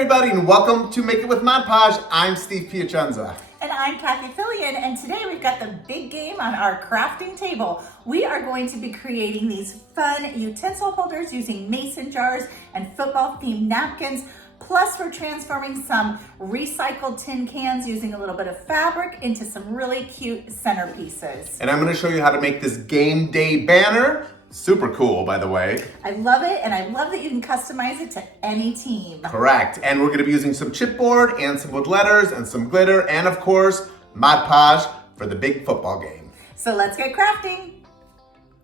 everybody, and welcome to Make It with Podge. I'm Steve Piacenza. And I'm Cathie and today we've got the big game on our crafting table. We are going to be creating these fun utensil holders using mason jars and football themed napkins. Plus we're transforming some recycled tin cans using a little bit of fabric into some really cute centerpieces. And I'm going to show you how to make this game day banner. Super cool, by the way. I love it, and I love that you can customize it to any team. Correct. And we're going to be using some chipboard and some wood letters and some glitter and, of course, Mod Podge for the big football game. So let's get crafting.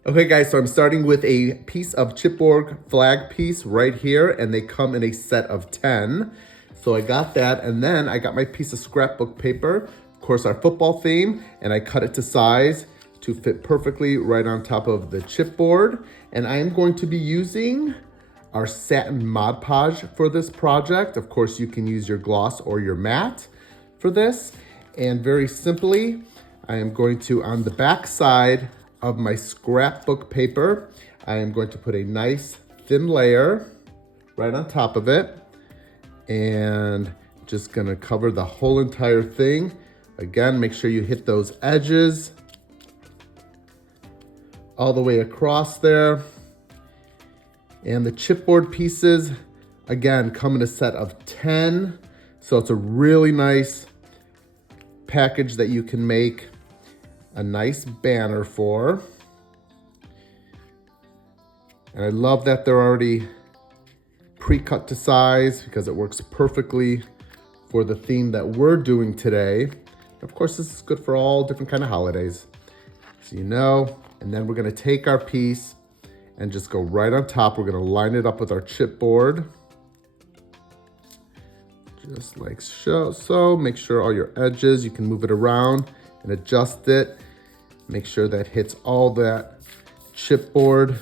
Okay, guys, so I'm starting with a piece of chipboard flag piece right here, and they come in a set of 10. So I got that, and then I got my piece of scrapbook paper, of course, our football theme, and I cut it to size to fit perfectly right on top of the chipboard. And I am going to be using our satin Mod Podge for this project. Of course, you can use your gloss or your matte for this. And very simply, I am going to, on the back side of my scrapbook paper, I am going to put a nice thin layer right on top of it. And just gonna cover the whole entire thing. Again, make sure you hit those edges all the way across there. And the chipboard pieces, again, come in a set of 10. So it's a really nice package that you can make a nice banner for. And I love that they're already pre-cut to size because it works perfectly for the theme that we're doing today. Of course, this is good for all different kind of holidays, so you know. And then we're gonna take our piece and just go right on top. We're gonna line it up with our chipboard. Just like so. Make sure all your edges, you can move it around and adjust it. Make sure that hits all that chipboard,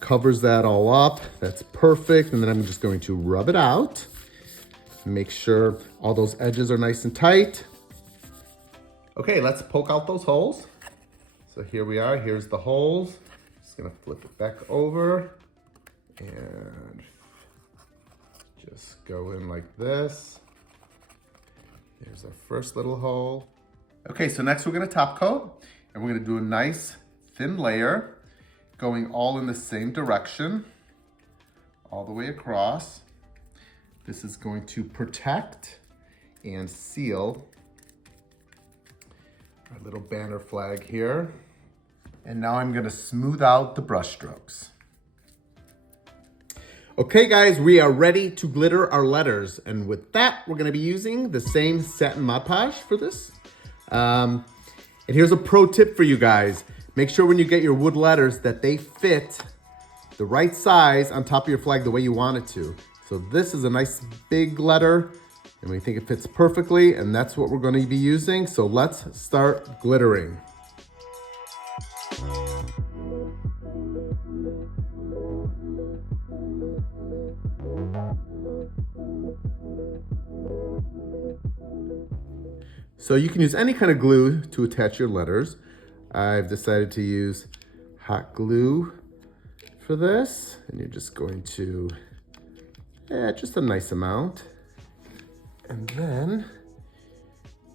covers that all up. That's perfect. And then I'm just going to rub it out. Make sure all those edges are nice and tight. Okay, let's poke out those holes. So here we are, here's the holes. Just gonna flip it back over and just go in like this. There's our first little hole. Okay, so next we're gonna top coat, and we're gonna do a nice thin layer going all in the same direction, all the way across. This is going to protect and seal our little banner flag here. And now I'm gonna smooth out the brush strokes. Okay guys, we are ready to glitter our letters. And with that, we're gonna be using the same satin Mod Podge for this. And here's a pro tip for you guys. Make sure when you get your wood letters that they fit the right size on top of your flag the way you want it to. So this is a nice big letter, and we think it fits perfectly, and that's what we're going to be using. So let's start glittering. So you can use any kind of glue to attach your letters. I've decided to use hot glue for this, and you're just going to, just a nice amount. And then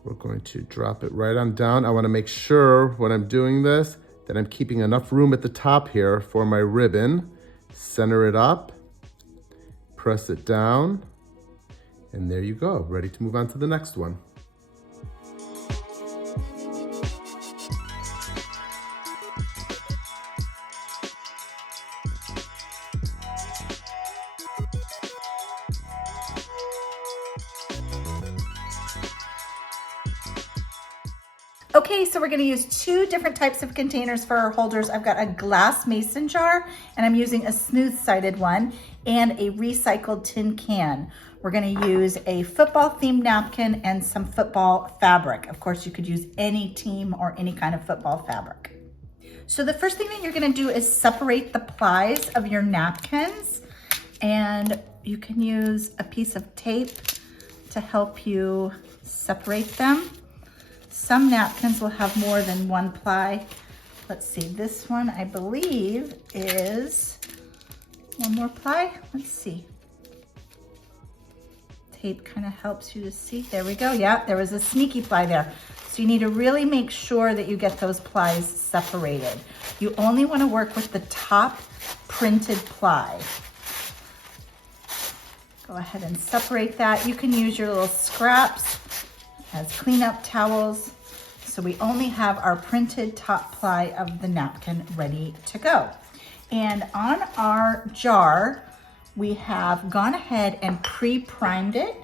we're going to drop it right on down. I want to make sure when I'm doing this that I'm keeping enough room at the top here for my ribbon. Center it up, press it down, and there you go. Ready to move on to the next one. Okay, so we're gonna use two different types of containers for our holders. I've got a glass mason jar, and I'm using a smooth-sided one, and a recycled tin can. We're gonna use a football themed napkin and some football fabric. Of course, you could use any team or any kind of football fabric. So the first thing that you're gonna do is separate the plies of your napkins, and you can use a piece of tape to help you separate them. Some napkins will have more than one ply. Let's see, this one I believe is one more ply. Let's see. tape kind of helps you to see. There we go. Yeah, there was a sneaky ply there. So you need to really make sure that you get those plies separated. You only want to work with the top printed ply. Go ahead and separate that. You can use your little scraps as cleanup towels. So we only have our printed top ply of the napkin ready to go. And on our jar, we have gone ahead and pre-primed it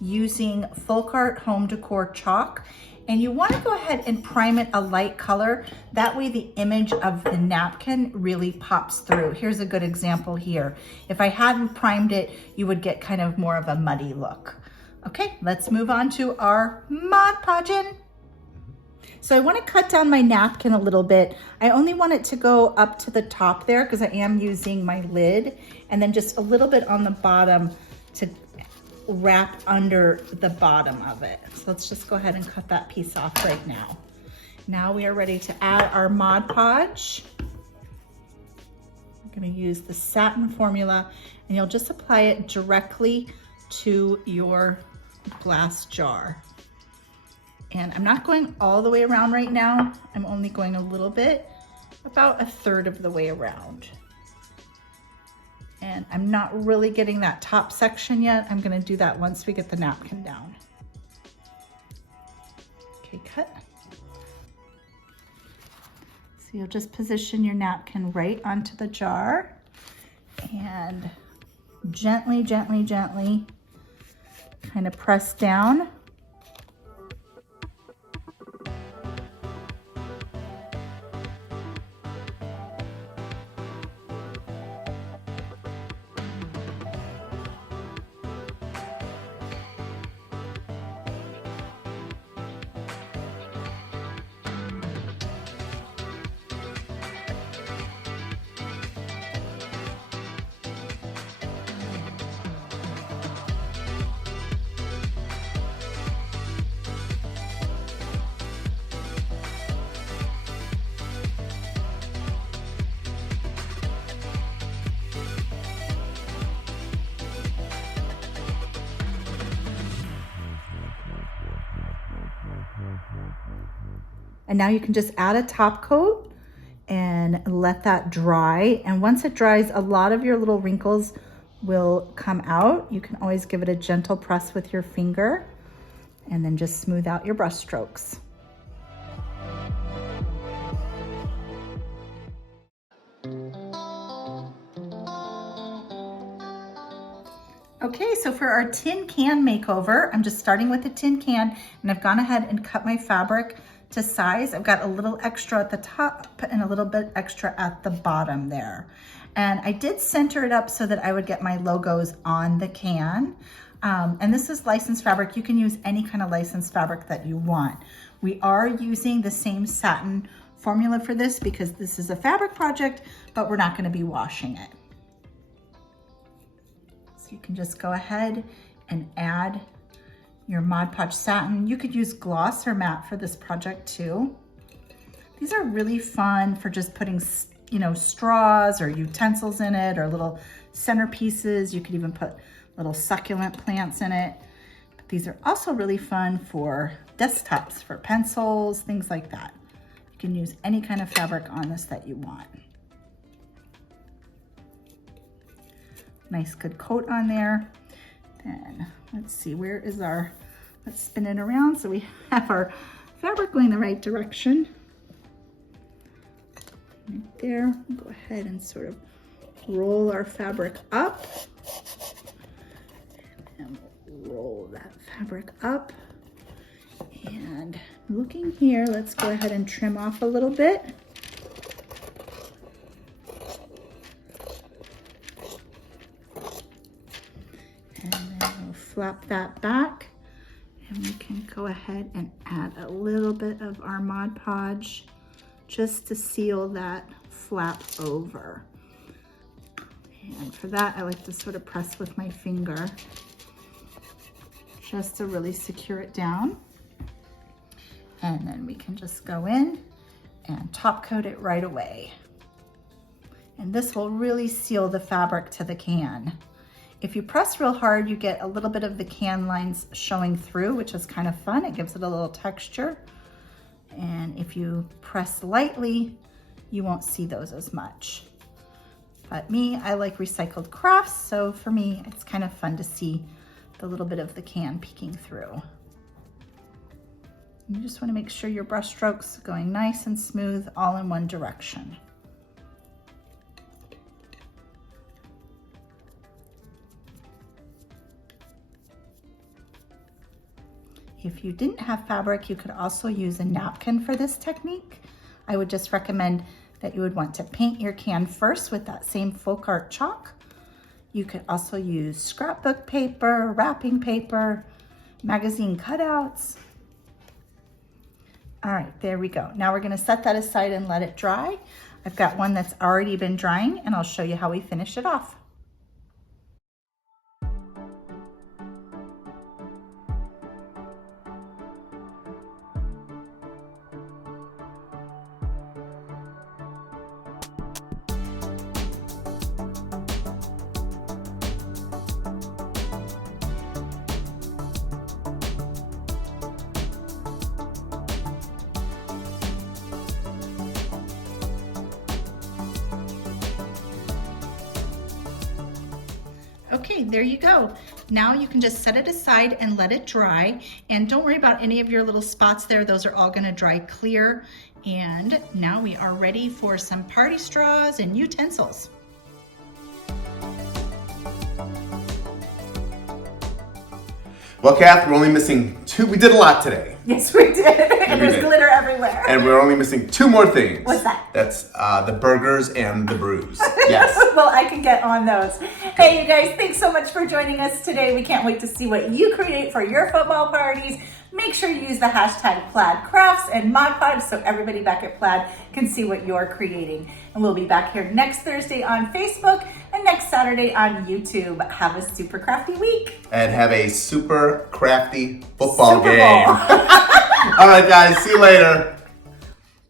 using Full Cart Home Decor chalk. And you want to go ahead and prime it a light color. That way the image of the napkin really pops through. Here's a good example here. If I hadn't primed it, you would get kind of more of a muddy look. Okay, let's move on to our Mod Podging. So I want to cut down my napkin a little bit. I only want it to go up to the top there because I am using my lid, and then just a little bit on the bottom to wrap under the bottom of it. So let's just go ahead and cut that piece off right now. Now we are ready to add our Mod Podge. I'm going to use the satin formula, and you'll just apply it directly to your glass jar. And I'm not going all the way around right now. I'm only going a little bit, about a third of the way around. And I'm not really getting that top section yet. I'm gonna do that once we get the napkin down. Okay, cut. So you'll just position your napkin right onto the jar and gently, gently, gently kind of press down. And now you can just add a top coat and let that dry. And once it dries, a lot of your little wrinkles will come out. You can always give it a gentle press with your finger and then just smooth out your brush strokes. Okay, so for our tin can makeover, I'm just starting with the tin can, and I've gone ahead and cut my fabric to size. I've got a little extra at the top and a little bit extra at the bottom there. And I did center it up so that I would get my logos on the can. And this is licensed fabric. You can use any kind of licensed fabric that you want. We are using the same satin formula for this because this is a fabric project, but we're not going to be washing it. So you can just go ahead and add your Mod Podge satin. You could use gloss or matte for this project too. These are really fun for just putting, you know, straws or utensils in it, or little centerpieces. You could even put little succulent plants in it. But these are also really fun for desktops, for pencils, things like that. You can use any kind of fabric on this that you want. Nice good coat on there. Then let's see, where is our, let's spin it around so we have our fabric going the right direction. Right there, we'll go ahead and sort of roll our fabric up. And we'll roll that fabric up. And looking here, let's go ahead and trim off a little bit. Flap that back, and we can go ahead and add a little bit of our Mod Podge just to seal that flap over. And for that, I like to sort of press with my finger just to really secure it down. And then we can just go in and top coat it right away. And this will really seal the fabric to the can. If you press real hard, you get a little bit of the can lines showing through, which is kind of fun. It gives it a little texture. And if you press lightly, you won't see those as much. But me, I like recycled crafts, so for me, it's kind of fun to see the little bit of the can peeking through. You just want to make sure your brush strokes are going nice and smooth, all in one direction. If you didn't have fabric, you could also use a napkin for this technique. I would just recommend that you would want to paint your can first with that same folk art chalk. You could also use scrapbook paper, wrapping paper, magazine cutouts. All right, there we go. Now we're gonna set that aside and let it dry. I've got one that's already been drying, and I'll show you how we finish it off. Okay, there you go. Now you can just set it aside and let it dry. And don't worry about any of your little spots there. Those are all gonna dry clear. And now we are ready for some party straws and utensils. Well, Kath, we're only missing 2. We did a lot today. Yes, we did. And there's glitter everywhere. And we're only missing 2 more things. What's that? That's the burgers and the brews. Yes. Well, I can get on those. Hey, you guys, thanks so much for joining us today. We can't wait to see what you create for your football parties. Make sure you use the hashtag Plaid Crafts and Mod Podge so everybody back at Plaid can see what you're creating. And we'll be back here next Thursday on Facebook and next Saturday on YouTube. Have a super crafty week. And have a super crafty football Super game. Bowl. All right, guys. See you later.